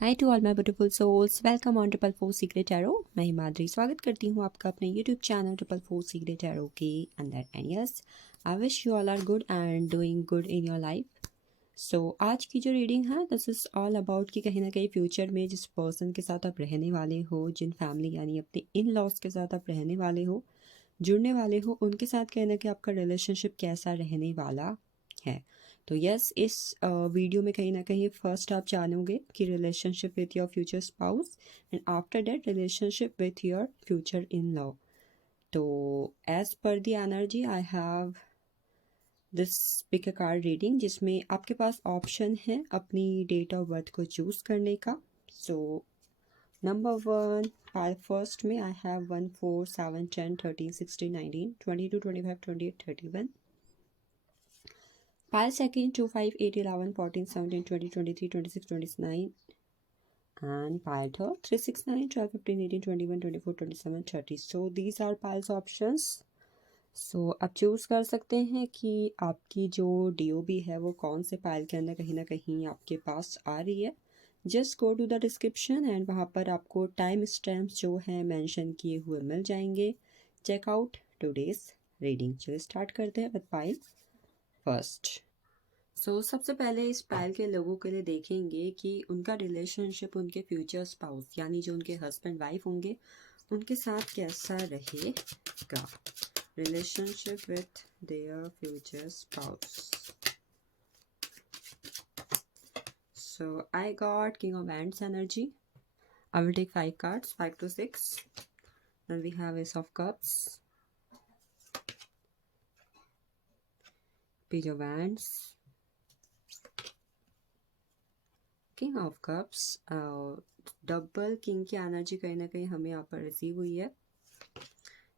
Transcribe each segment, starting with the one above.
Hi to all my beautiful souls, welcome on triple four secret tarot. मैं हिमाद्री स्वागत करती हूँ आपका अपने YouTube channel triple four secret tarot के अंदर। And yes, I wish you all are good and doing good in your life. So आज की जो रीडिंग है दिस इज़ ऑल अबाउट कि कहीं ना कहीं फ्यूचर में जिस पर्सन के साथ आप रहने वाले हो, जिन फैमिली यानी अपने इन लॉज के साथ आप रहने वाले हो, जुड़ने वाले हो, उनके साथ कहना कि आपका रिलेशनशिप कैसा रहने वाला है। तो यस, इस वीडियो में कहीं ना कहीं फर्स्ट आप जानोगे कि relationship with your future spouse and after that relationship with your future in law. तो as per the energy I have this pick a card reading, जिसमें आपके पास ऑप्शन है अपनी डेट ऑफ बर्थ को चूज़ करने का। सो नंबर वन, फर्स्ट में I have 1 4 7 10 13 16 19 22 25 28 31। Pile second 2 5 8 11 14 17 20 23 26 29, and pile third 3 6 9 12 15 18 21 24 27 30. So these are piles options. So आप चूज़ कर सकते हैं कि आपकी जो DOB है वो कौन से पाइल के अंदर कहीं ना कहीं आपके पास आ रही है। Just go to the description and वहाँ पर आपको टाइम स्टैम्प्स जो है मेंशन किए हुए मिल जाएंगे। Check out today's reading. चलिए स्टार्ट करते हैं विद पाइल फर्स्ट। सबसे पहले इस पाइल के लोगों के लिए देखेंगे कि उनका रिलेशनशिप उनके फ्यूचर स्पाउस यानी जो उनके हस्बैंड वाइफ होंगे उनके साथ कैसा रहेगा। Relationship with their future spouse. So I got king of wands energy. I will take 5 cards, 5 to 6. Then we have ace of cups, page of wands, king of cups. Double king की energy कहीं ना कहीं हमें यहाँ पर receive हुई है।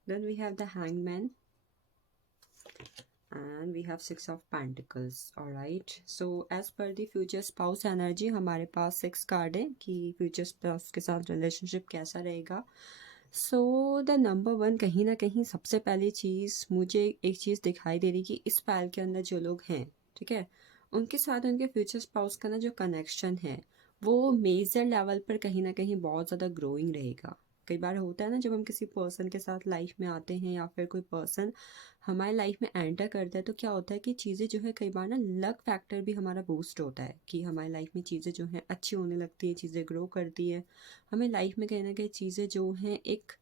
Then we have the hangman and we have 6 of Pentacles. Alright, so as per the future spouse energy हमारे पास 6 कार्ड है कि फ्यूचर स्पाउस के साथ रिलेशनशिप कैसा रहेगा। सो द नंबर वन, कहीं ना कहीं सबसे पहली चीज़ मुझे एक चीज़ दिखाई दे रही कि इस पाइल के अंदर जो लोग हैं, ठीक है, उनके साथ उनके फ्यूचर स्पाउस का ना जो कनेक्शन है वो मेजर लेवल पर कहीं ना कहीं बहुत ज़्यादा ग्रोइंग रहेगा। कई बार होता है ना, जब हम किसी पर्सन के साथ लाइफ में आते हैं या फिर कोई पर्सन हमारे लाइफ में एंटर करता है तो क्या होता है कि चीज़ें जो है कई बार ना लक फैक्टर भी हमारा बूस्ट होता है कि हमारी लाइफ में चीज़ें जो हैं अच्छी होने लगती है, चीज़ें ग्रो करती है, हमें लाइफ में कहीं ना कहीं चीज़ें जो हैं एक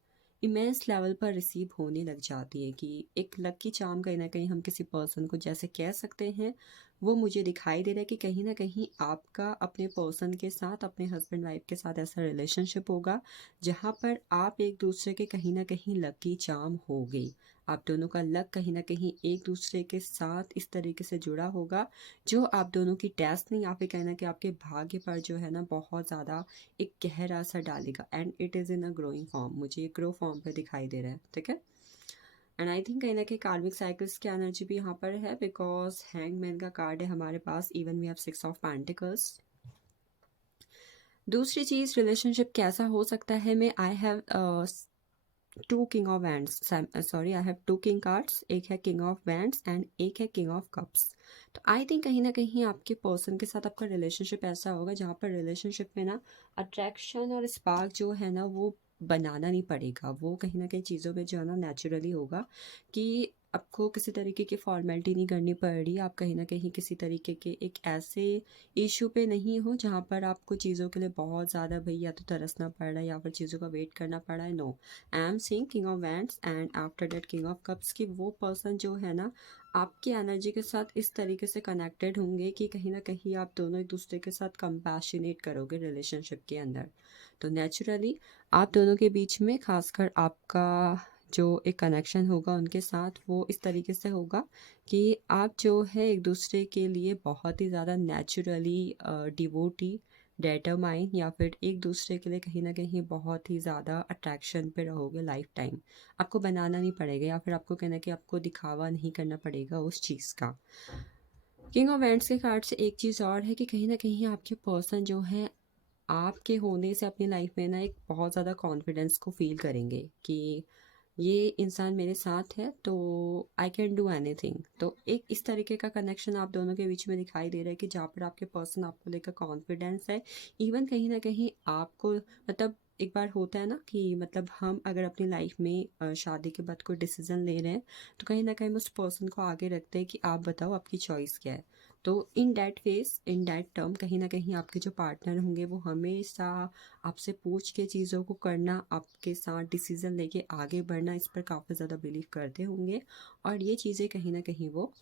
इमेंस लेवल पर रिसीव होने लग जाती है कि एक लकी चार्म कहीं ना कहीं हम किसी पर्सन को जैसे कह सकते हैं। वो मुझे दिखाई दे रहा है कि कहीं ना कहीं आपका अपने पर्सन के साथ, अपने हस्बैंड वाइफ के साथ ऐसा रिलेशनशिप होगा जहाँ पर आप एक दूसरे के कहीं ना कहीं लकी चार्म होगे। आप दोनों का लक कहीं ना कहीं एक दूसरे के साथ इस तरीके से जुड़ा होगा जो आप दोनों की डेस्टिनी या फिर कहना कि आपके भाग्य पर जो है ना बहुत ज़्यादा एक गहरा असर डालेगा। And it is in a growing form, मुझे ये ग्रो फॉर्म पे दिखाई दे रहा है, ठीक है। एंड आई थिंक कहीं ना कहीं कार्मिक साइकिल्स की एनर्जी भी यहाँ पर है बिकॉज हैंगमैन का कार्ड है हमारे पास। Even we have 6 of Pentacles। दूसरी चीज़, रिलेशनशिप कैसा हो सकता है मैं I have 2 king of wands, sorry I have 2 king cards. एक है किंग ऑफ वैंड्स एंड एक है किंग ऑफ कप्स। तो आई थिंक कहीं ना कहीं आपके पर्सन के साथ आपका रिलेशनशिप ऐसा होगा जहाँ पर रिलेशनशिप में ना अट्रैक्शन और स्पार्क जो है ना वो बनाना नहीं पड़ेगा। वो कहीं ना कहीं चीज़ों में जो है ना नेचुरली होगा कि आपको किसी तरीके की फॉर्मेलिटी नहीं करनी पड़ रही। आप कहीं ना कहीं किसी तरीके के एक ऐसे इशू पे नहीं हो जहाँ पर आपको चीज़ों के लिए बहुत ज़्यादा भाई या तो तरसना पड़ रहा है या फिर चीज़ों का वेट करना पड़ रहा है। No, I am seeing king of wands and after that king of cups की वो पर्सन जो है ना आपकी एनर्जी के साथ इस तरीके से कनेक्टेड होंगे कि कहीं ना कहीं आप दोनों एक दूसरे के साथ कंपैशनेट करोगे रिलेशनशिप के अंदर। तो नेचुरली आप दोनों के बीच में खासकर आपका जो एक कनेक्शन होगा उनके साथ वो इस तरीके से होगा कि आप जो है एक दूसरे के लिए बहुत ही ज़्यादा नेचुरली डिवोटी, डेटरमाइन या फिर एक दूसरे के लिए कहीं ना कहीं बहुत ही ज़्यादा अट्रैक्शन पे रहोगे लाइफ टाइम। आपको बनाना नहीं पड़ेगा या फिर आपको कहना कि आपको दिखावा नहीं करना पड़ेगा उस चीज़ का। किंग ऑफ वैंड्स के कार्ड से एक चीज़ और है कि कहीं ना कहीं आपके पर्सन जो है आपके होने से अपनी लाइफ में ना एक बहुत ज़्यादा कॉन्फिडेंस को फील करेंगे कि ये इंसान मेरे साथ है तो आई कैन डू एनीथिंग। तो एक इस तरीके का कनेक्शन आप दोनों के बीच में दिखाई दे रहा है कि जहाँ पर आपके पर्सन आपको लेकर कॉन्फिडेंस है। इवन कहीं ना कहीं आपको मतलब एक बार होता है ना कि मतलब हम अगर अपनी लाइफ में शादी के बाद कोई डिसीजन ले रहे हैं तो कहीं ना कहीं हम उस पर्सन को आगे रखते हैं कि आप बताओ आपकी चॉइस क्या है। तो in that face in that term कहीं ना कहीं आपके जो पार्टनर होंगे वो हमेशा आपसे पूछ के चीज़ों को करना, आपके साथ डिसीज़न लेके आगे बढ़ना, इस पर काफ़ी ज़्यादा बिलीव करते होंगे और ये चीज़ें कहीं ना कहीं वो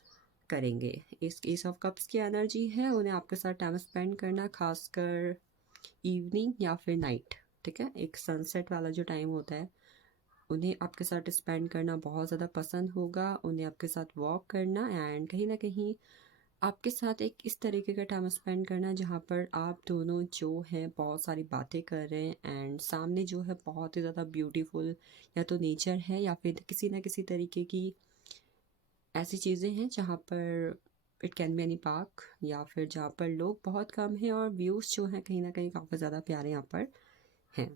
करेंगे। इस एस ऑफ कप्स की एनर्जी है, उन्हें आपके साथ टाइम स्पेंड करना, खासकर इवनिंग या फिर नाइट, ठीक है, एक सनसेट वाला जो टाइम होता है उन्हें आपके साथ स्पेंड करना बहुत ज़्यादा पसंद होगा। उन्हें आपके साथ वॉक करना एंड कहीं ना कहीं आपके साथ एक इस तरीके का टाइम स्पेंड करना जहाँ पर आप दोनों जो हैं बहुत सारी बातें कर रहे हैं एंड सामने जो है बहुत ही ज़्यादा ब्यूटीफुल या तो नेचर है या फिर किसी ना किसी तरीके की ऐसी चीज़ें हैं जहाँ पर it can be any park या फिर जहाँ पर लोग बहुत कम हैं और व्यूज़ जो हैं कहीं ना कहीं काफ़ी ज़्यादा प्यारे यहाँ पर हैं।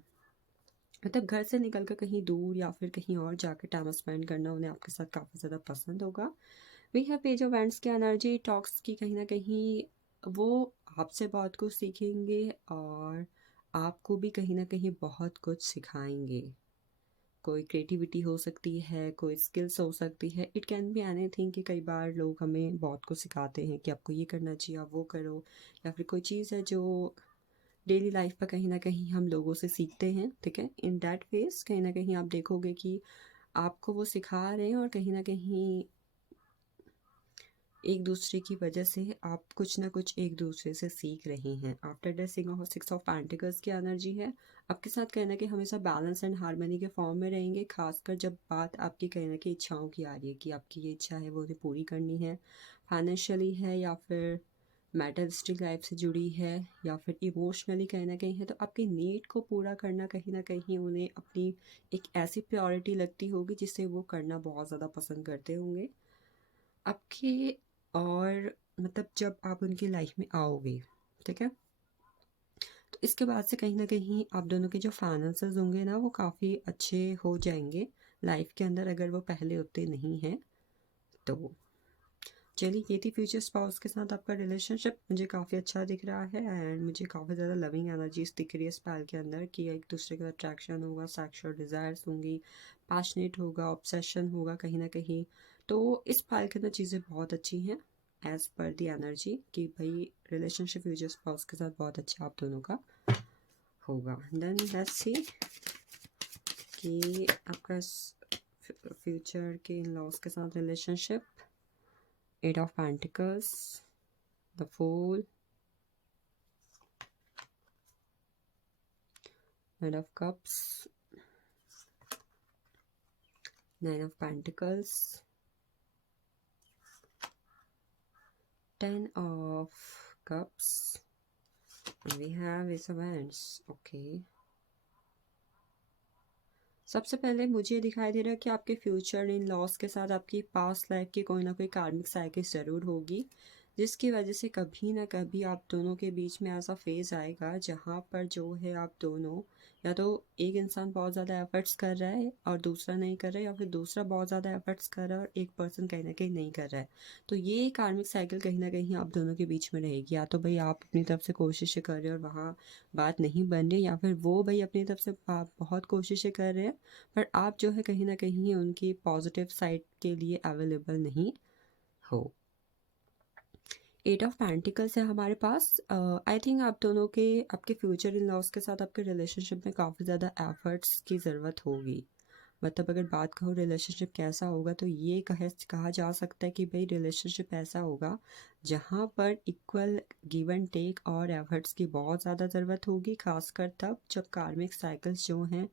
मतलब घर से निकल कर कहीं दूर या फिर कहीं और जाकर टाइम स्पेंड करना उन्हें आपके साथ काफ़ी ज़्यादा पसंद होगा। We have page of wands की एनर्जी टॉक्स की, कहीं ना कहीं वो आपसे बहुत कुछ सीखेंगे और आपको भी कहीं ना कहीं बहुत कुछ सिखाएंगे। कोई क्रिएटिविटी हो सकती है, कोई स्किल्स हो सकती है, इट कैन बी एनीथिंग कि कई बार लोग हमें बहुत कुछ सिखाते हैं कि आपको ये करना चाहिए, आप वो करो, या फिर कोई चीज़ है जो डेली लाइफ पर कहीं ना कहीं हम लोगों से सीखते हैं, ठीक है। इन दैट फेस कहीं ना कहीं आप देखोगे कि आपको वो सिखा रहे हैं और कहीं ना कहीं एक दूसरे की वजह से आप कुछ ना कुछ एक दूसरे से सीख रहे हैं। After the six of pentacles की एनर्जी है, आपके साथ कहना कि हमेशा बैलेंस एंड हार्मनी के फॉर्म में रहेंगे, खासकर जब बात आपकी कहना की इच्छाओं की आ रही है कि आपकी ये इच्छा है वो उन्हें पूरी करनी है, फाइनेंशियली है या फिर मैटरिस्टिक लाइफ से जुड़ी है या फिर इमोशनली कहीं ना कहीं है। तो आपकी नीड को पूरा करना कहीं ना कहीं उन्हें अपनी एक ऐसी प्रायोरिटी लगती होगी जिसे वो करना बहुत ज़्यादा पसंद करते होंगे आपके। और मतलब जब आप उनकी लाइफ में आओगे, ठीक है, तो इसके बाद से कहीं ना कहीं आप दोनों के जो फाइनेंसेस होंगे ना वो काफ़ी अच्छे हो जाएंगे लाइफ के अंदर, अगर वो पहले उतने नहीं हैं तो। चलिए, ये थी फ्यूचर स्पाउस के साथ आपका रिलेशनशिप, मुझे काफ़ी अच्छा दिख रहा है एंड मुझे काफ़ी ज़्यादा लविंग एनर्जीज दिख रही है इस पैल के अंदर कि एक दूसरे का अट्रैक्शन होगा, सेक्सुअल डिज़ायर्स होंगी, पैशनेट होगा, ऑब्सेशन होगा कहीं ना कहीं। तो इस पैल के अंदर चीज़ें बहुत अच्छी हैं एज पर दी एनर्जी कि भाई रिलेशनशिप फ्यूचर स्पाउस के साथ बहुत अच्छा आप दोनों का होगा। देन लेट्स सी कि आपका फ्यूचर के इन लॉज के साथ relationship. Eight of pentacles, the Fool, Knight of Cups, Nine of Pentacles, Ten of Cups, and we have Ace of Wands. Okay. सबसे पहले मुझे दिखाई दे रहा है कि आपके फ्यूचर इन लॉस के साथ आपकी पास्ट लाइफ की कोई ना कोई कार्मिक साइकिल ज़रूर होगी, जिसकी वजह से कभी ना कभी आप दोनों के बीच में ऐसा फेज़ आएगा जहाँ पर जो है आप दोनों या तो एक इंसान बहुत ज़्यादा एफर्ट्स कर रहा है और दूसरा नहीं कर रहा है, या फिर दूसरा बहुत ज़्यादा एफर्ट्स कर रहा है और एक पर्सन कहीं ना कहीं नहीं कर रहा है। तो ये कार्मिक साइकिल कहीं ना कहीं आप दोनों के बीच में रहेगी। या तो भाई आप अपनी तरफ से कोशिशें कर रहे हो और वहाँ बात नहीं बन रही, या फिर वो भाई अपनी तरफ से बहुत कोशिशें कर रहे हैं पर आप जो है कहीं ना कहीं उनकी पॉजिटिव साइड के लिए अवेलेबल नहीं हो। एट ऑफ पेंटिकल्स है हमारे पास। आई थिंक आप दोनों के आपके फ्यूचर इन लॉस के साथ आपके रिलेशनशिप में काफ़ी ज़्यादा एफर्ट्स की ज़रूरत होगी। मतलब अगर बात करो रिलेशनशिप कैसा होगा तो ये कहा जा सकता है कि भाई रिलेशनशिप ऐसा होगा जहाँ पर इक्वल गिव एंड टेक और एफर्ट्स की बहुत ज़्यादा ज़रूरत होगी, खासकर तब जब कार्मिक साइकिल्स जो हैं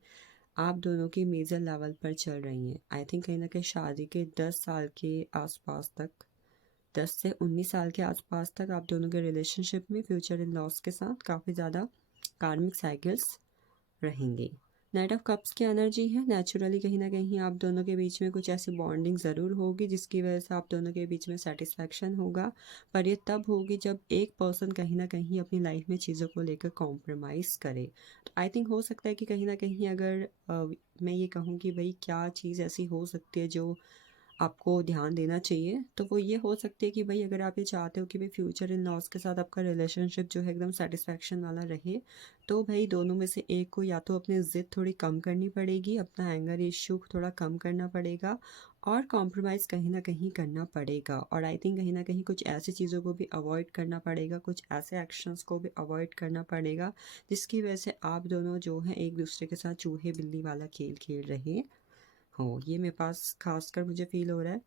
आप दोनों की मेजर लेवल पर चल रही हैं। आई थिंक कहीं ना कहीं शादी के 10 साल के आसपास तक, 10 से 19 साल के आसपास तक आप दोनों के रिलेशनशिप में फ्यूचर इन लॉस के साथ काफ़ी ज़्यादा कार्मिक साइकिल्स रहेंगे। नाइट ऑफ कप्स की एनर्जी है, नेचुरली कहीं ना कहीं आप दोनों के बीच में कुछ ऐसी बॉन्डिंग ज़रूर होगी जिसकी वजह से आप दोनों के बीच में सेटिस्फैक्शन होगा, पर ये तब होगी जब एक पर्सन कहीं ना कहीं अपनी लाइफ में चीज़ों को लेकर कॉम्प्रोमाइज़ करे। तो आई थिंक हो सकता है कि कहीं ना कहीं अगर मैं ये कहूँ कि भाई क्या चीज़ ऐसी हो सकती है जो आपको ध्यान देना चाहिए, तो वो ये हो सकती है कि भाई अगर आप ये चाहते हो कि भाई फ्यूचर इन लॉज के साथ आपका रिलेशनशिप जो है एकदम सेटिस्फैक्शन वाला रहे, तो भाई दोनों में से एक को या तो अपनी ज़िद थोड़ी कम करनी पड़ेगी, अपना एंगर इश्यू थोड़ा कम करना पड़ेगा और कॉम्प्रोमाइज़ कहीं ना कहीं करना पड़ेगा। और आई थिंक कहीं ना कहीं कुछ ऐसी चीज़ों को भी अवॉइड करना पड़ेगा, कुछ ऐसे एक्शंस को भी अवॉइड करना पड़ेगा जिसकी वजह से आप दोनों जो हैं एक दूसरे के साथ चूहे बिल्ली वाला खेल खेल रहे हो। ये मेरे पास खासकर मुझे फील हो रहा है।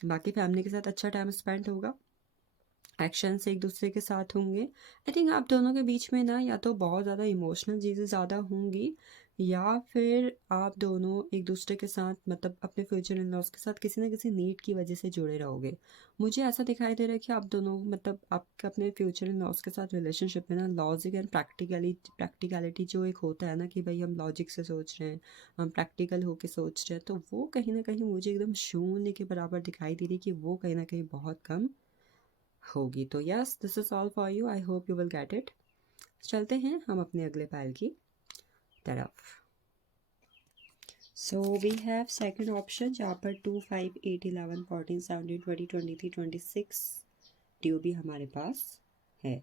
बाकी फैमिली के साथ अच्छा टाइम स्पेंड होगा, एक्शंस एक दूसरे के साथ होंगे। आई थिंक आप दोनों के बीच में ना या तो बहुत ज़्यादा इमोशनल चीज़ें ज़्यादा होंगी, या फिर आप दोनों एक दूसरे के साथ मतलब अपने फ्यूचर इन लॉज के साथ किसी ना किसी नीड की वजह से जुड़े रहोगे। मुझे ऐसा दिखाई दे रहा है कि आप दोनों मतलब आपके अपने फ्यूचर इन लॉज के साथ रिलेशनशिप में ना लॉजिक एंड प्रैक्टिकलिटी जो एक होता है ना कि भाई हम लॉजिक से सोच रहे हैं, हम प्रैक्टिकल होके सोच रहे हैं, तो वो कहीं ना कहीं मुझे एकदम शून्य के बराबर दिखाई दे रही है कि वो कहीं ना कहीं बहुत कम होगी। तो yes, this is all for you, I hope you will get it. चलते हैं हम अपने अगले पाइल की तरफ। So we have second option जहाँ पर 2, 5, 8, 11, 14, 17, 20, 23, 26 ड्यू भी हमारे पास है।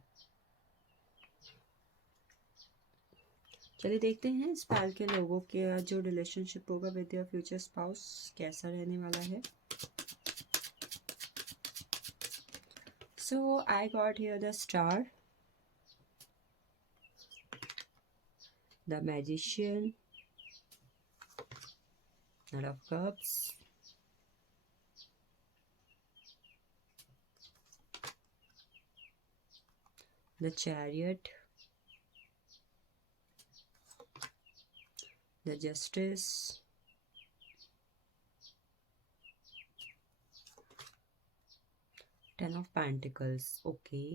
चलिए देखते हैं इस पाइल के लोगों के जो रिलेशनशिप होगा विद योर फ्यूचर स्पाउस कैसा रहने वाला है। So I got here the star, the magician, Knight of Cups, the Chariot, the Justice, Ten of Pentacles. Okay.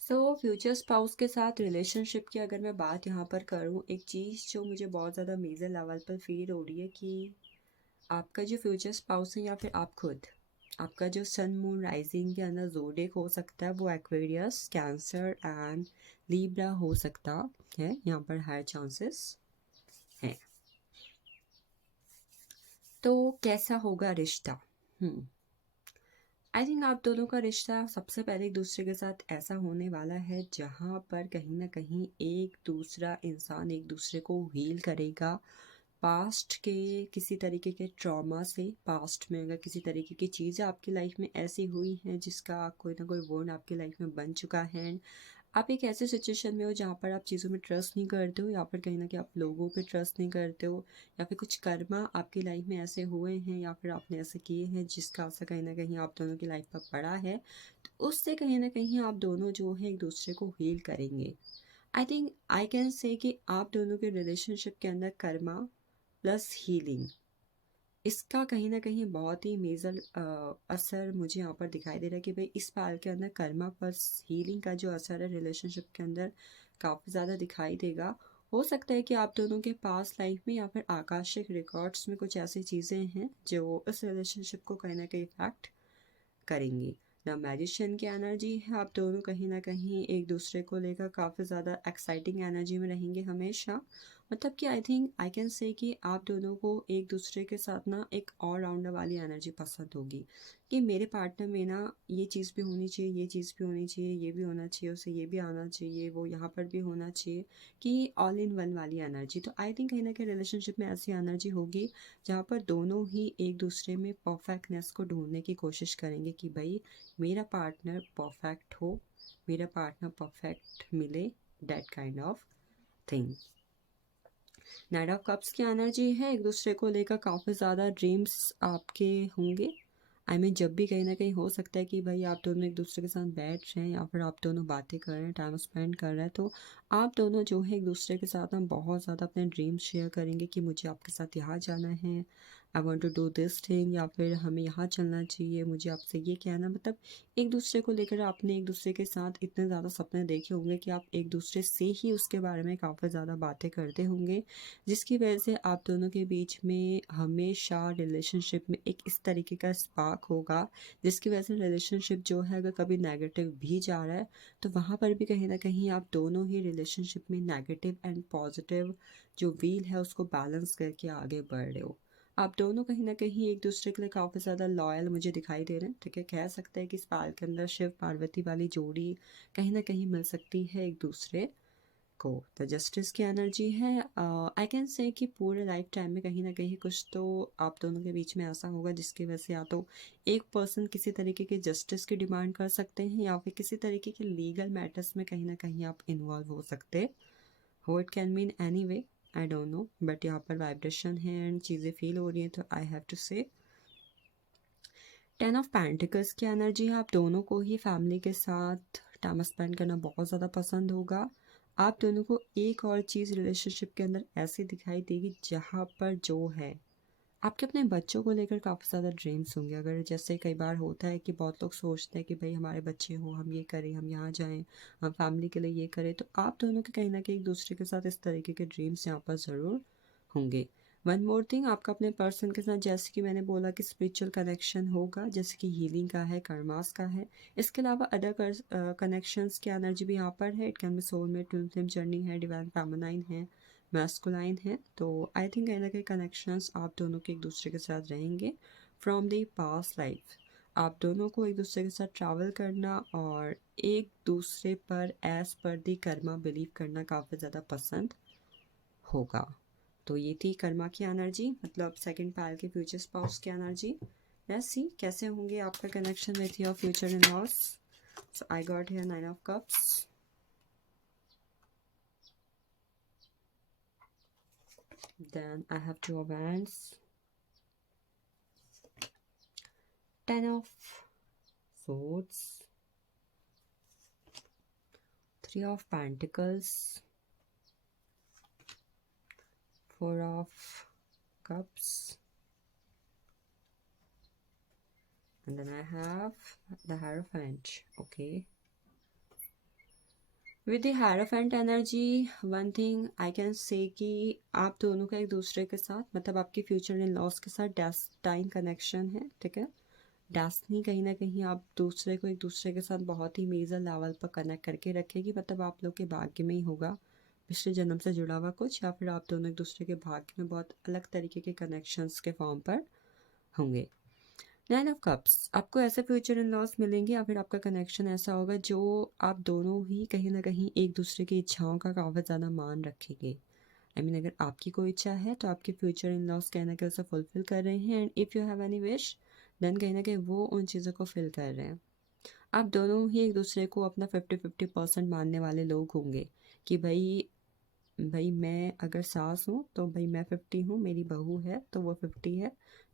So future spouse के साथ रिलेशनशिप की अगर मैं बात यहाँ पर करूँ, एक चीज़ जो मुझे बहुत ज़्यादा मेजर लेवल पर फील हो रही है कि आपका जो फ्यूचर स्पाउस है या फिर आप खुद, आपका जो सन मून राइजिंग के अंदर ज़ोडिएक हो सकता है वो एक्वेरियस, कैंसर एंड लीब्रा हो सकता है, यहाँ पर हाई चांसेस हैं। तो कैसा होगा रिश्ता? आई थिंक आप दोनों का रिश्ता सबसे पहले एक दूसरे के साथ ऐसा होने वाला है जहाँ पर कहीं ना कहीं एक दूसरा इंसान एक दूसरे को हील करेगा पास्ट के किसी तरीके के ट्रॉमा से। पास्ट में अगर किसी तरीके की चीज़ें आपकी लाइफ में ऐसी हुई हैं जिसका कोई ना कोई वोन आपकी लाइफ में बन चुका है, आप एक ऐसे सिचुएशन में हो जहाँ पर आप चीज़ों में ट्रस्ट नहीं करते हो, या फिर कहीं ना कहीं आप लोगों पे ट्रस्ट नहीं करते हो, या फिर कुछ कर्मा आपकी लाइफ में ऐसे हुए हैं या फिर आपने ऐसे किए हैं जिसका असर कहीं ना कहीं आप दोनों की लाइफ पर पड़ा है, तो उससे कहीं ना कहीं आप दोनों जो है एक दूसरे को हील करेंगे। I think I can say कि आप दोनों के रिलेशनशिप के अंदर कर्मा प्लस हीलिंग, इसका कहीं ना कहीं बहुत ही मेजर असर मुझे यहाँ पर दिखाई दे रहा है कि भाई इस पाल के अंदर कर्मा प्लस हीलिंग का जो असर है रिलेशनशिप के अंदर काफ़ी ज़्यादा दिखाई देगा। हो सकता है कि आप दोनों के पास लाइफ में या फिर आकाशिक रिकॉर्ड्स में कुछ ऐसी चीज़ें हैं जो इस रिलेशनशिप को कहीं ना कहीं इफेक्ट करेंगी। ना मैजिशियन की एनर्जी है, आप दोनों कहीं ना कहीं एक दूसरे को लेकर काफ़ी ज़्यादा एक्साइटिंग एनर्जी में रहेंगे हमेशा। मतलब कि I think I can say कि आप दोनों को एक दूसरे के साथ ना एक ऑलराउंडर वाली एनर्जी पसंद होगी कि मेरे पार्टनर में ना ये चीज़ भी होनी चाहिए, ये चीज़ भी होनी चाहिए, ये भी होना चाहिए, उसे ये भी आना चाहिए, वो यहाँ पर भी होना चाहिए, कि ऑल इन वन वाली एनर्जी। तो आई थिंक कहीं ना कहीं रिलेशनशिप में ऐसी एनर्जी होगी जहाँ पर दोनों ही एक दूसरे में परफेक्टनेस को ढूंढने की कोशिश करेंगे कि भाई मेरा पार्टनर परफेक्ट हो, मेरा पार्टनर परफेक्ट मिले, that kind of thing. Night of cups की एनर्जी है, एक दूसरे को लेकर काफ़ी ज़्यादा ड्रीम्स आपके होंगे। आई मीन जब भी कहीं ना कहीं हो सकता है कि भाई आप दोनों एक दूसरे के साथ बैठ रहे हैं या फिर आप दोनों बातें कर रहे हैं, टाइम स्पेंड कर रहे हैं, तो आप दोनों जो है एक दूसरे के साथ हम बहुत ज़्यादा अपने ड्रीम्स शेयर करेंगे कि मुझे आपके साथ यहाँ जाना है, I want to do this thing, या फिर हमें यहाँ चलना चाहिए, मुझे आपसे ये कहना, मतलब एक दूसरे को लेकर आपने एक दूसरे के साथ इतने ज़्यादा सपने देखे होंगे कि आप एक दूसरे से ही उसके बारे में काफ़ी ज़्यादा बातें करते होंगे, जिसकी वजह से आप दोनों के बीच में हमेशा रिलेशनशिप में एक इस तरीके का स्पार्क होगा, जिसकी वजह से रिलेशनशिप जो है अगर कभी नेगेटिव भी जा रहा है तो वहाँ पर भी कहीं ना कहीं आप दोनों ही रिलेशनशिप में नेगेटिव एंड पॉजिटिव जो व्हील है उसको बैलेंस करके आगे बढ़ रहे हो। आप दोनों कहीं ना कहीं एक दूसरे के लिए काफ़ी ज़्यादा लॉयल मुझे दिखाई दे रहे हैं, ठीक है। कह सकते हैं कि इस पाल के अंदर शिव पार्वती वाली जोड़ी कहीं ना कहीं मिल सकती है एक दूसरे को। द जस्टिस की एनर्जी है। आई कैन से कि पूरे लाइफ टाइम में कहीं ना कहीं कुछ तो आप दोनों के बीच में ऐसा होगा जिसकी वजह से या तो एक पर्सन किसी तरीके के जस्टिस की डिमांड कर सकते हैं या फिर किसी तरीके के लीगल मैटर्स में कहीं ना कहीं आप इन्वॉल्व हो सकते हो। It can mean any way, I don't know, but यहाँ पर वाइब्रेशन है एंड चीज़ें फील हो रही हैं तो आई हैव टू से 10 ऑफ पेंटिकल्स की एनर्जी है। आप दोनों को ही फैमिली के साथ टाइम स्पेंड करना बहुत ज़्यादा पसंद होगा। आप दोनों को एक और चीज़ रिलेशनशिप के अंदर ऐसी दिखाई देगी जहाँ पर जो है आपके अपने बच्चों को लेकर काफ़ी ज़्यादा ड्रीम्स होंगे। अगर जैसे कई बार होता है कि बहुत लोग सोचते हैं कि भाई हमारे बच्चे हों, हम ये करें, हम यहाँ जाएं, हम फैमिली के लिए ये करें, तो आप दोनों के कहीं ना कहीं एक दूसरे के साथ इस तरीके के ड्रीम्स यहाँ पर ज़रूर होंगे। वन मोर थिंग, आपका अपने पर्सन के साथ जैसे कि मैंने बोला कि स्पिरिचुअल कनेक्शन होगा, जैसे कि हीलिंग का है, कर्मास का है। इसके अलावा अदर कनेक्शंस की एनर्जी भी यहाँ पर है। It can be soulmate, twin flame journey है, डिवाइन फेमिनाइन है, मैस्कुलाइन है। तो आई थिंक कहीं ना कहीं कनेक्शंस आप दोनों के एक दूसरे के साथ रहेंगे फ्रॉम दी पास्ट लाइफ। आप दोनों को एक दूसरे के साथ ट्रैवल करना और एक दूसरे पर एज पर दी कर्मा बिलीव करना काफ़ी ज़्यादा पसंद होगा। तो ये थी कर्मा की एनर्जी, मतलब सेकंड पायल के फ्यूचर स्पाउस की एनर्जी। लेट्स सी कैसे होंगे आपका connection with your future in loss. So I got here 9 of cups, then I have 2 of wands, 10 of swords, 3 of pentacles, 4 of cups, and then I have the Hierophant. Okay, with the hierophant energy one thing I can say कि आप दोनों का एक दूसरे के साथ, मतलब आपके फ्यूचर इन लॉस के साथ डेस्टाइन कनेक्शन है, ठीक है। डेस्टनी कहीं ना कहीं आप दूसरे को एक दूसरे के साथ बहुत ही मेजर लेवल पर कनेक्ट करके रखेगी, मतलब आप लोग के भाग्य में ही होगा पिछले जन्म से जुड़ा हुआ कुछ, या फिर आप दोनों एक दूसरे के भाग्य में बहुत अलग तरीके के कनेक्शंस के फॉर्म पर होंगे। 9 ऑफ कप्स, आपको ऐसे फ्यूचर इन लॉस मिलेंगे या फिर आपका कनेक्शन ऐसा होगा जो आप दोनों ही कहीं ना कहीं एक दूसरे की इच्छाओं का काफ़ी ज़्यादा मान रखेंगे। आई मीन अगर आपकी कोई इच्छा है तो आपके फ्यूचर इन लॉस कहीं ना कहीं उसे फुलफिल कर रहे हैं, and if you have any wish then कहीं ना कहीं वो उन चीज़ों को फिल कर रहे हैं। आप दोनों ही एक दूसरे को अपना 50-50% मानने वाले लोग होंगे कि भाई भाई मैं अगर सास हूँ तो भाई मैं 50 हूँ, मेरी बहू है तो वो 50 है,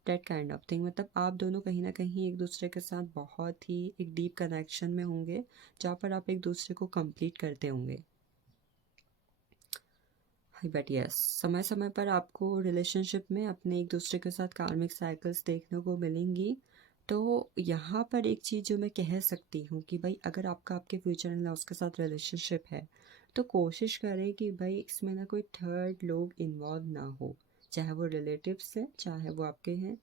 डेट काइंड ऑफ थिंग। मतलब आप दोनों कहीं ना कहीं एक दूसरे के साथ बहुत ही एक डीप कनेक्शन में होंगे जहाँ पर आप एक दूसरे को कंप्लीट करते होंगे। बट यस, समय समय पर आपको रिलेशनशिप में अपने एक दूसरे के साथ कार्मिक साइकिल्स देखने को मिलेंगी। तो यहाँ पर एक चीज़ जो मैं कह सकती हूँ कि भाई अगर आपका आपके फ्यूचर इन लॉस के साथ रिलेशनशिप है तो कोशिश करें कि भाई इसमें ना कोई थर्ड लोग इन्वॉल्व ना हो, चाहे वो रिलेटिव्स हैं, चाहे वो आपके हैं,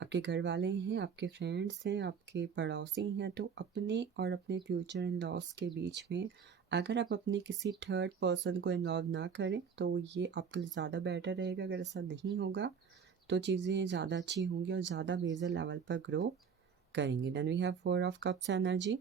आपके घर वाले हैं, आपके फ्रेंड्स हैं, आपके पड़ोसी हैं। तो अपने और अपने फ्यूचर इन लॉस के बीच में अगर आप अपने किसी थर्ड पर्सन को इन्वॉल्व ना करें तो ये आपके लिए ज़्यादा बेटर रहेगा। अगर ऐसा नहीं होगा तो चीज़ें ज़्यादा अच्छी होंगी और ज़्यादा मेजर लेवल पर ग्रो करेंगे। Then we have 4 of cups energy.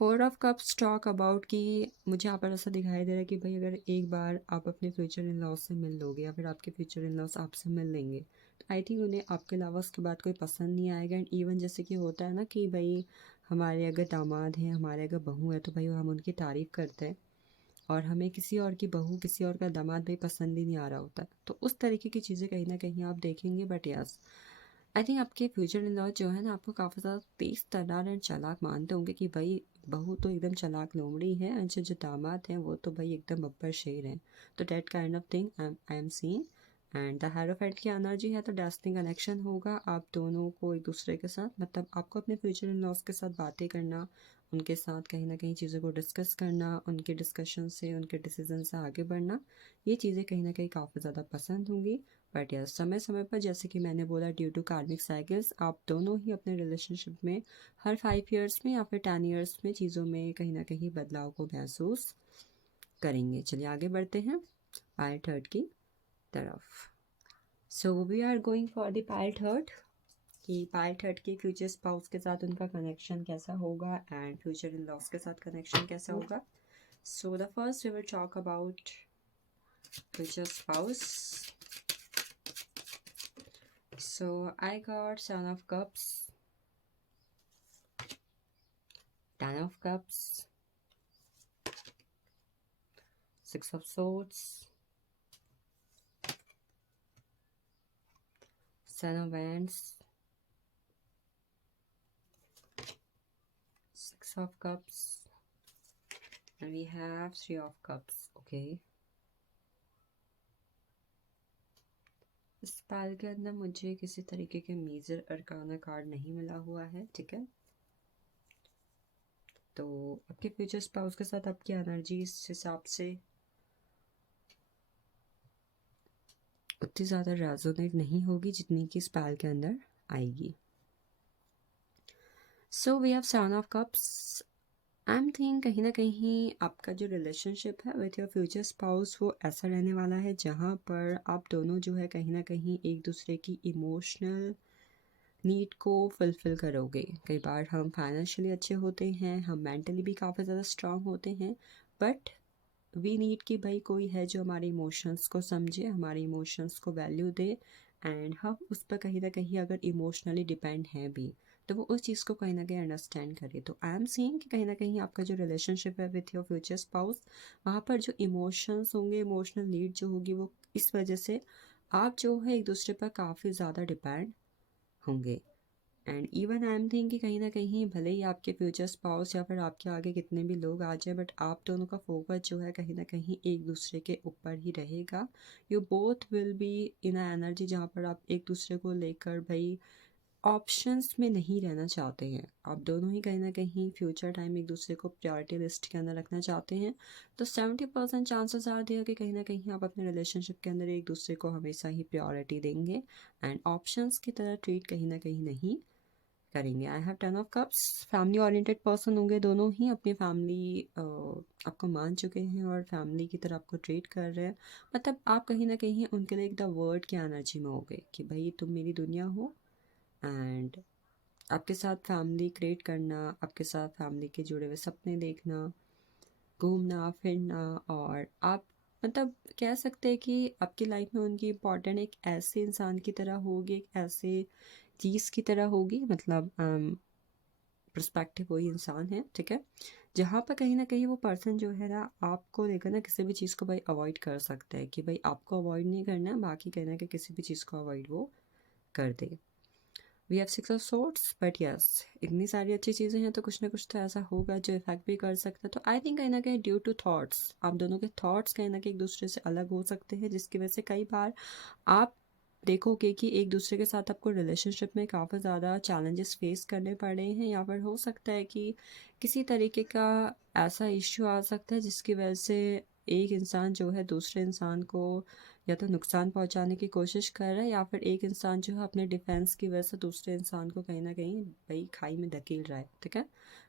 4 of cups talk about कि मुझे यहाँ पर ऐसा दिखाई दे रहा है कि भाई अगर एक बार आप अपने फ्यूचर इन लॉस से मिल लोगे या फिर आपके फ्यूचर इन लॉस आपसे मिल लेंगे तो आई थिंक उन्हें आपके अलावा उसके बाद कोई पसंद नहीं आएगा। एंड इवन जैसे कि होता है ना कि भाई हमारे अगर दामाद हैं, हमारे अगर बहू है तो भाई हम उनकी तारीफ़ करते हैं और हमें किसी और की बहू, किसी और का दामाद भाई पसंद ही नहीं आ रहा होता। तो उस तरीके की चीज़ें कहीं ना कहीं आप देखेंगे। बट यस, आई थिंक आपके फ्यूचर इन लॉ जो है ना आपको काफ़ी ज़्यादा तेज़ तर्रार एंड चालाक मानते होंगे कि भाई बहू तो एकदम चालाक लोमड़ी है एंड जो दामाद हैं वो तो भाई एकदम बब्बर शेर हैं। तो that kind of thing I am seeing. And the hierophant की एनर्जी है तो डेस्टिनी कनेक्शन होगा आप दोनों को एक दूसरे के साथ, मतलब आपको अपने फ्यूचर इन लॉज के साथ बातें करना, उनके साथ कहीं ना कहीं चीज़ों को डिस्कस करना, उनके डिस्कशन से उनके डिसीजन से आगे बढ़ना, ये चीज़ें कहीं ना कहीं काफ़ी ज़्यादा पसंद होंगी। बट यस, समय समय पर जैसे कि मैंने बोला, ड्यू टू कार्मिक साइकिल्स आप दोनों ही अपने रिलेशनशिप में हर 5 ईयर्स में या फिर 10 ईयर्स में चीज़ों में कहीं ना कहीं बदलाव को महसूस करेंगे। चलिए आगे बढ़ते हैं पायल थर्ड की तरफ। So we are going for the pile third कि पायल थर्ड के फ्यूचर स्पाउस के साथ उनका कनेक्शन कैसा होगा एंड फ्यूचर इन लॉस के साथ कनेक्शन कैसा होगा। So the first we will talk about future spouse. So I got Seven of Cups, Ten of Cups, Six of Swords, Seven of Wands, Six of Cups, and we have Three of Cups. Okay. इस पाल के अंदर मुझे किसी तरीके के major arcana card नहीं मिला हुआ है, ठीक है। तो आपके फ्यूचर स्पाउस के साथ आपकी एनर्जी इस हिसाब से उतनी ज़्यादा रेजोनेट नहीं होगी जितनी कि इस पाल के अंदर आएगी। So we have seven of cups. I am think कहीं ना कहीं आपका जो रिलेशनशिप है विथ योर फ्यूचर स्पाउस वो ऐसा रहने वाला है जहाँ पर आप दोनों जो है कहीं ना कहीं एक दूसरे की इमोशनल नीड को फुलफ़िल करोगे। कई बार हम फाइनेंशियली अच्छे होते हैं, हम मेंटली भी काफ़ी ज़्यादा स्ट्रांग होते हैं, बट वी नीड कि भाई कोई है जो हमारे इमोशंस को समझे, हमारे इमोशंस को वैल्यू दे, एंड हम उस पर कहीं ना कहीं अगर इमोशनली डिपेंड हैं भी तो वो उस चीज़ को कहीं ना कहीं अंडरस्टैंड करे। तो आई एम सीइंग कि कहीं ना कहीं आपका जो रिलेशनशिप है विथ योर फ्यूचर स्पाउस, वहाँ पर जो इमोशंस होंगे, इमोशनल नीड जो होगी, वो इस वजह से आप जो है एक दूसरे पर काफ़ी ज़्यादा डिपेंड होंगे। And even I am think कि कहीं ना कहीं भले ही आपके फ्यूचर स्पाउस या फिर आपके आगे कितने भी लोग आ जाए, बट आप दोनों का फोकस जो है कहीं ना कहीं एक दूसरे के ऊपर ही रहेगा। You both will be in a energy जहाँ पर आप एक दूसरे को लेकर भाई ऑप्शंस में नहीं रहना चाहते हैं। आप दोनों ही कहीं ना कहीं फ्यूचर टाइम एक दूसरे को प्रायोरिटी लिस्ट के अंदर रखना चाहते हैं। तो 70% चांसेस आर देयर कि कहीं ना कहीं आप अपने रिलेशनशिप के अंदर एक दूसरे को हमेशा ही प्रायोरिटी देंगे एंड ऑप्शंस की तरह ट्रीट कहीं ना कहीं नहीं करेंगे। I have 10 of cups. Family oriented person होंगे दोनों ही, अपनी फैमिली आपको मान चुके हैं और फैमिली की तरह आपको ट्रीट कर रहे हैं। मतलब आप कहीं ना कहीं उनके लिए एक द वर्ड की एनर्जी में होगे कि भाई तुम मेरी दुनिया हो, एंड आपके साथ फैमिली क्रिएट करना, आपके साथ फैमिली के जुड़े हुए सपने देखना, घूमना फिरना, और आप मतलब कह सकते हैं कि आपकी लाइफ में उनकी इम्पोर्टेंट एक ऐसे इंसान की तरह होगी, एक ऐसे चीज़ की तरह होगी, मतलब पर्सपेक्टिव वही इंसान है, ठीक है, जहाँ पर कहीं ना कहीं वो पर्सन जो है ना आपको लेकर ना किसी भी चीज़ को भाई अवॉइड कर सकता है कि भाई आपको अवॉइड नहीं करना है, बाकी कहना है कि किसी भी चीज़ को अवॉइड वो कर दे। We have 6 of swords, but yes इतनी सारी अच्छी चीज़ें हैं तो कुछ ना कुछ तो ऐसा होगा जो इफेक्ट भी कर सकता है। तो आई थिंक कहीं ना कहीं ड्यू टू थॉट्स, आप दोनों के थॉट्स कहीं ना कहीं एक दूसरे से अलग हो सकते हैं, जिसकी वजह से कई बार आप देखोगे कि एक दूसरे के साथ आपको रिलेशनशिप में काफ़ी ज़्यादा चैलेंजेस फेस करने पड़े हैं, या फिर हो सकता है कि किसी तरीके का ऐसा इश्यू आ सकता है जिसकी वजह से एक इंसान जो है दूसरे इंसान को या तो नुकसान पहुंचाने की कोशिश कर रहा है, या फिर एक इंसान जो है अपने डिफेंस की वजह से दूसरे इंसान को कहीं ना कहीं भाई खाई में धकेल रहा है, ठीक है।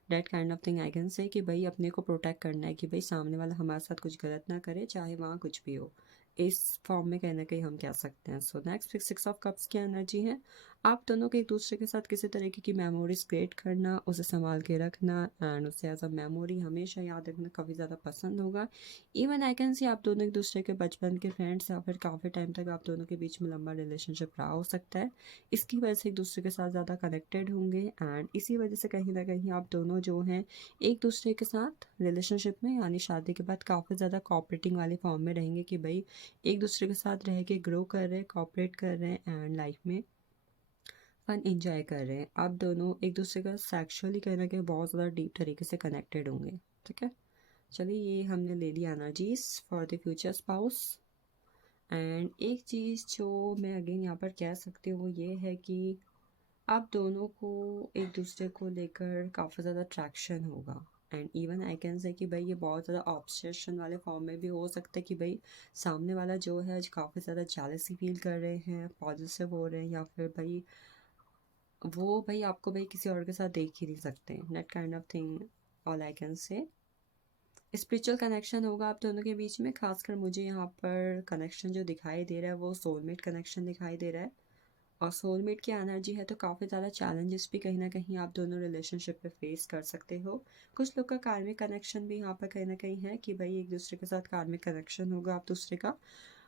That kind of thing I can say कि भाई अपने को प्रोटेक्ट करना है कि भाई सामने वाला हमारे साथ कुछ गलत ना करे, चाहे वहाँ कुछ भी हो, इस फॉर्म में कहीं ना कहीं हम कह सकते हैं। सो नेक्स्ट 6 ऑफ कप्स की एनर्जी है आप दोनों के एक दूसरे के साथ किसी तरीके की मेमोरीज क्रिएट करना, उसे संभाल के रखना, एंड उसे एज अ मेमोरी हमेशा याद रखना काफ़ी ज़्यादा पसंद होगा। इवन आई कैन सी आप दोनों एक दूसरे के बचपन के फ्रेंड्स, या फिर काफ़ी टाइम तक आप दोनों के बीच में लंबा रिलेशनशिप रहा हो सकता है, इसकी वजह से एक दूसरे के साथ ज़्यादा कनेक्टेड होंगे, एंड इसी वजह से कहीं ना कहीं आप दोनों जो हैं एक दूसरे के साथ रिलेशनशिप में यानी शादी के बाद काफ़ी ज़्यादा कोऑपरेटिंग वाले फॉर्म में रहेंगे कि भाई एक दूसरे के साथ रह के ग्रो कर रहे हैं, कोऑपरेट कर रहे हैं, एंड लाइफ में फन एंजॉय कर रहे हैं। आप दोनों एक दूसरे का सेक्सुअली कहीं ना कहीं बहुत ज़्यादा डीप तरीके से कनेक्टेड होंगे, ठीक है। चलिए ये हमने ले लिया energies for the future spouse. And एक चीज़ जो मैं अगेन यहाँ पर कह सकती हूँ वो ये है कि आप दोनों को एक दूसरे को लेकर काफ़ी ज़्यादा अट्रैक्शन होगा। And even I can say कि भाई ये बहुत ज़्यादा ऑब्सेशन वाले फॉर्म में भी हो सकता है कि भाई सामने वाला जो है काफ़ी ज़्यादा जेलसी फील कर रहे हैं, पॉजिटिव हो रहे हैं, या फिर भाई वो भाई आपको भाई किसी और के साथ देख ही नहीं सकते, that kind of thing. All I can से स्पिरिचुअल कनेक्शन होगा आप दोनों के बीच में। खासकर मुझे यहाँ पर कनेक्शन जो दिखाई दे रहा है वो सोलमेट कनेक्शन दिखाई दे रहा है। और सोलमेट की एनर्जी है तो काफ़ी ज़्यादा चैलेंजेस भी कहीं ना कहीं आप दोनों रिलेशनशिप पे फेस कर सकते हो। कुछ लोग का कार्मिक कनेक्शन भी यहाँ पर कहीं ना कहीं है कि भाई एक दूसरे के साथ कार्मिक कनेक्शन होगा आप दूसरे का,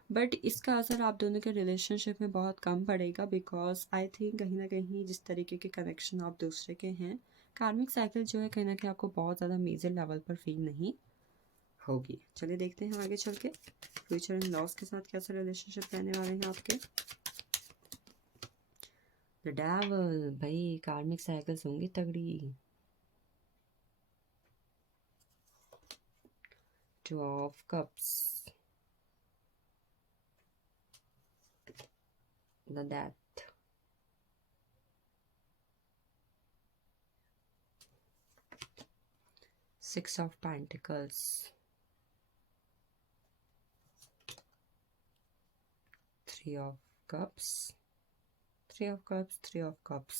बट इसका असर आप दोनों के रिलेशनशिप में बहुत कम पड़ेगा, बिकॉज आई थिंक कहीं ना कहीं जिस तरीके के कनेक्शन आप दूसरे के हैं, कार्मिक साइकिल जो है कहीं ना कहीं आपको बहुत ज़्यादा मेजर लेवल पर फील नहीं होगी। चलिए देखते हैं आगे चल के फ्यूचर इन लॉस के साथ कैसा रिलेशनशिप रहने वाले हैं आपके। द डेविल, भाई कार्मिक साइकिल्स होंगी तगड़ी। Two of cups, the death, six of pentacles, three of cups, three of cups, three of cups.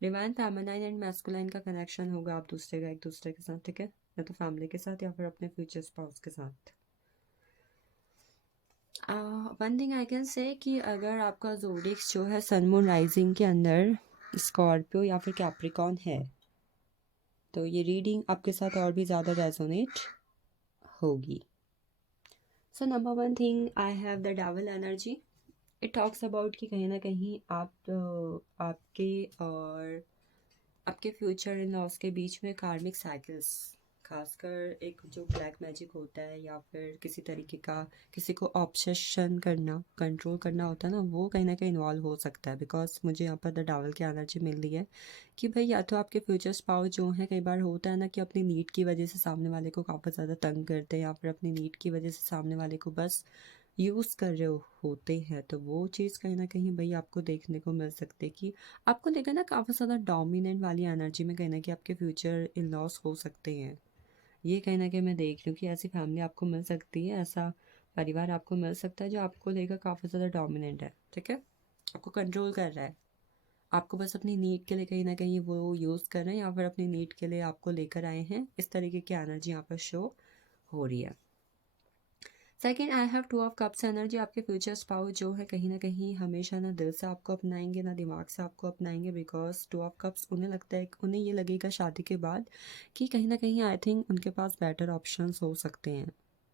Divine feminine and masculine का कनेक्शन होगा आप दूसरे का एक दूसरे के साथ, ठीक है, या तो फैमिली के साथ या फिर अपने फ्यूचर स्पाउस के साथ। One thing I can say कि अगर आपका जोडिक्स जो है सन मून राइजिंग के अंदर स्कॉर्पियो या फिर कैप्रिकॉन है तो ये रीडिंग आपके साथ और भी ज़्यादा रेजोनेट होगी। सो number one thing I have the devil energy. It talks about कि कहीं ना कहीं आप आपके और आपके फ्यूचर इन लॉस के बीच में कार्मिक साइकिल्स, खासकर एक जो ब्लैक मैजिक होता है या फिर किसी तरीके का किसी को ऑब्सेशन करना, कंट्रोल करना होता है ना, वो कहीं ना कहीं इन्वॉल्व हो सकता है। बिकॉज मुझे यहाँ पर द डावल की एनर्जी मिल रही है कि भाई या तो आपके फ्यूचर स्पाउस जो है, कई बार होता है ना कि अपनी नीड की वजह से सामने वाले को काफ़ी ज़्यादा तंग करते हैं, या फिर अपनी नीड की वजह से सामने वाले को बस यूज़ कर रहे होते हैं, तो वो चीज़ कहीं ना कहीं भाई आपको देखने को मिल सकती है कि आपको लेकर ना काफ़ी ज़्यादा डोमिनेंट वाली एनर्जी में कहीं ना कहीं आपके फ्यूचर इन लॉस हो सकते हैं। ये कहीं ना कहीं मैं देख रही हूँ कि ऐसी फैमिली आपको मिल सकती है, ऐसा परिवार आपको मिल सकता है जो आपको लेकर काफ़ी ज़्यादा डोमिनेंट है, ठीक है, आपको कंट्रोल कर रहा है, आपको बस अपनी नीड के लिए कहीं ना कहीं वो यूज़ कर रहे हैं या फिर अपनी नीड के लिए आपको लेकर आए हैं। इस तरीके की एनर्जी यहाँ पर शो हो रही है। Second I have two of cups energy. आपके फ्यूचर स्पाउस जो है कहीं ना कहीं हमेशा ना दिल से आपको अपनाएंगे ना दिमाग से आपको अपनाएंगे, बिकॉज टू ऑफ कप्स उन्हें लगता है, उन्हें ये लगेगा शादी के बाद कि कहीं ना कहीं आई थिंक उनके पास बेटर ऑप्शंस हो सकते हैं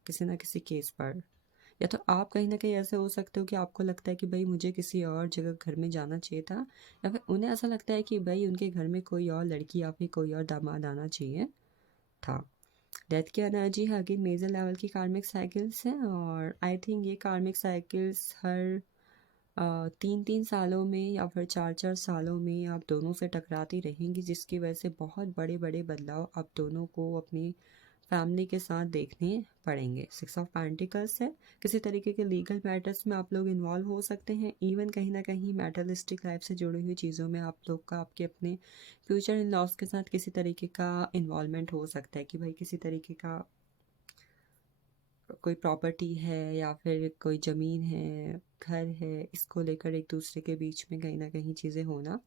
किसी ना किसी केस पर। या तो आप कहीं ना कहीं ऐसे हो सकते हो कि आपको लगता है कि भाई मुझे किसी और जगह घर में जाना चाहिए था, या फिर उन्हें ऐसा लगता है कि भाई उनके घर में कोई और लड़की या फिर कोई और दामाद आना चाहिए था। डेथ की एनर्जी है अगेन मेजर लेवल की कार्मिक साइकिल्स हैं, और आई थिंक ये कार्मिक साइकिल्स हर 3-3 सालों में या फिर 4-4 सालों में आप दोनों से टकराती रहेंगी, जिसकी वजह से बहुत बड़े बड़े बदलाव आप दोनों को अपनी फैमिली के साथ देखने पड़ेंगे। सिक्स ऑफ पेंटिकल्स है, किसी तरीके के लीगल मैटर्स में आप लोग इन्वॉल्व हो सकते हैं, इवन कहीं ना कहीं मेटलिस्टिक लाइफ से जुड़ी हुई चीज़ों में आप लोग का आपके अपने फ्यूचर इन लॉस के साथ किसी तरीके का इन्वॉल्वमेंट हो सकता है कि भाई किसी तरीके का कोई प्रॉपर्टी है या फिर कोई ज़मीन है, घर है, इसको लेकर एक दूसरे के बीच में कहीं ना कहीं चीज़ें होना।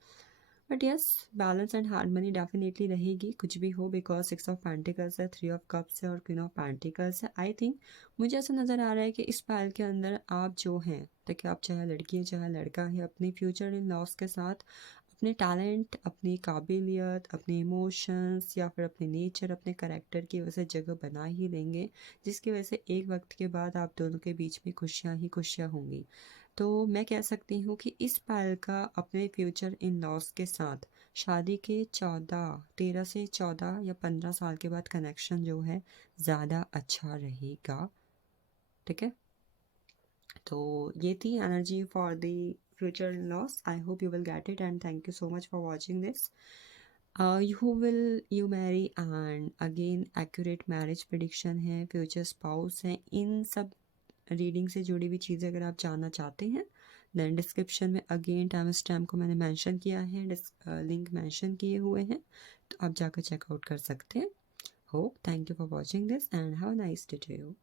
But yes, balance and harmony definitely रहेगी कुछ भी हो, बिकॉज सिक्स ऑफ पेंटिकल्स है, थ्री ऑफ कप्स है और क्वीन ऑफ पेंटिकल्स है। आई थिंक मुझे ऐसा नज़र आ रहा है कि इस पैल के अंदर आप जो हैं, देखिए आप चाहे लड़की है चाहे लड़का है, अपनी फ्यूचर इन लॉस के साथ अपने टैलेंट, अपनी काबिलियत, अपने इमोशंस या फिर अपने नेचर, अपने करेक्टर की वजह से जगह बना ही लेंगे, जिसकी वजह से एक वक्त के बाद आप दोनों के बीच में खुशियाँ ही खुशियाँ होंगी। तो मैं कह सकती हूँ कि इस पैल का अपने फ्यूचर इन लॉस के साथ शादी के 13 से 14 या 15 साल के बाद कनेक्शन जो है ज़्यादा अच्छा रहेगा, ठीक है। तो ये थी energy for the future in loss. I hope you will get it and thank you so much for watching this. Who will you Mary and again accurate marriage prediction है, फ्यूचर स्पाउस है। इन सब reading से जुड़ी हुई चीज़ें अगर आप जानना चाहते हैं देन डिस्क्रिप्शन में अगेन टाइम स्टैम्प को मैंने मेंशन किया है, लिंक मेंशन किए हुए हैं, तो आप जाकर चेकआउट कर सकते हैं। Hope thank you for watching this and have a nice day to you.